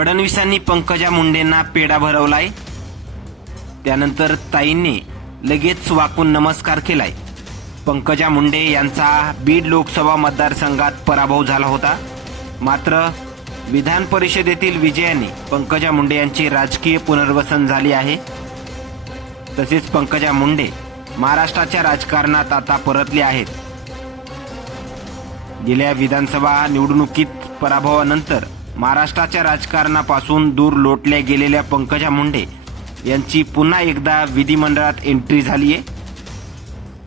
फडणवीसांनी पंकजा मुंडेंना पेढा भरवलाय. त्यानंतर ताईंनी लगेच वाकून नमस्कार केलाय. पंकजा मुंडे यांचा बीड लोकसभा मतदारसंघात पराभव झाला होता. मात्र विधान परिषदेतील विजयाने पंकजा मुंडे यांचे राजकीय पुनर्वसन झाले आहे. तसेच पंकजा मुंडे महाराष्ट्राच्या राजकारणात आता परतले आहेत. गेल्या विधानसभा निवडणुकीत पराभवानंतर महाराष्ट्राच्या राजकारणापासून दूर लोटल्या गेलेल्या पंकजा मुंडे यांची पुन्हा एकदा विधिमंडळात एंट्री झाली आहे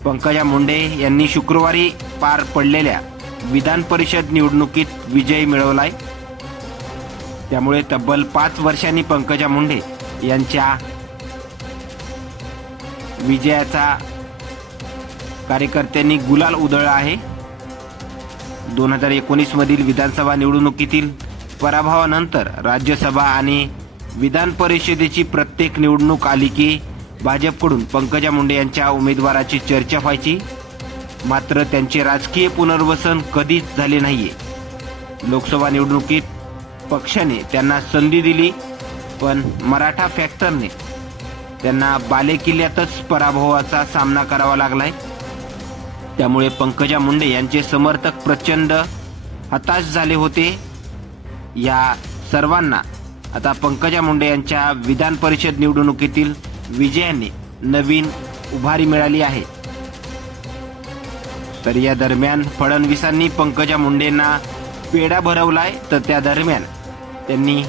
पंकजा मुंडे यांनी शुक्रवारी पार पडलेल्या विधान परिषद निवडणुकीत विजय मिळवलाय. त्यामुळे तब्बल पाच वर्षांनी पंकजा मुंडे यांच्या विजयाचा कार्यकर्त्यांनी गुलाल उधळला आहे. दोन हजार एकोणीसमधील विधानसभा निवडणुकीतील पराभवानंतर राज्यसभा आणि विधान परिषदेची प्रत्येक निवडणूक आली की भाजपकडून पंकजा मुंडे यांच्या उमेदवाराची चर्चा व्हायची. मात्र त्यांचे राजकीय पुनर्वसन कधीच झाले नाहीये. लोकसभा निवडणुकीत पक्षाने त्यांना संधी दिली पण मराठा फॅक्टरने त्यांना बालेकिल्ल्यातच पराभवाचा सामना करावा लागलाय. त्यामुळे पंकजा मुंडे यांचे समर्थक प्रचंड हताश झाले होते. या सर्वांना आता पंकजा मुंडे यांच्या विधान परिषद निवडणुकीतील विजयाने नवीन उभारी मिळाली आहे. तर या दरम्यान फडणवीसांनी पंकजा मुंडेंना पेढा भरवलाय तर त्या दरम्यान त्यांनी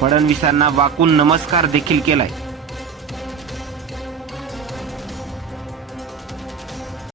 फडणवीसांना वाकून नमस्कार देखील केलाय.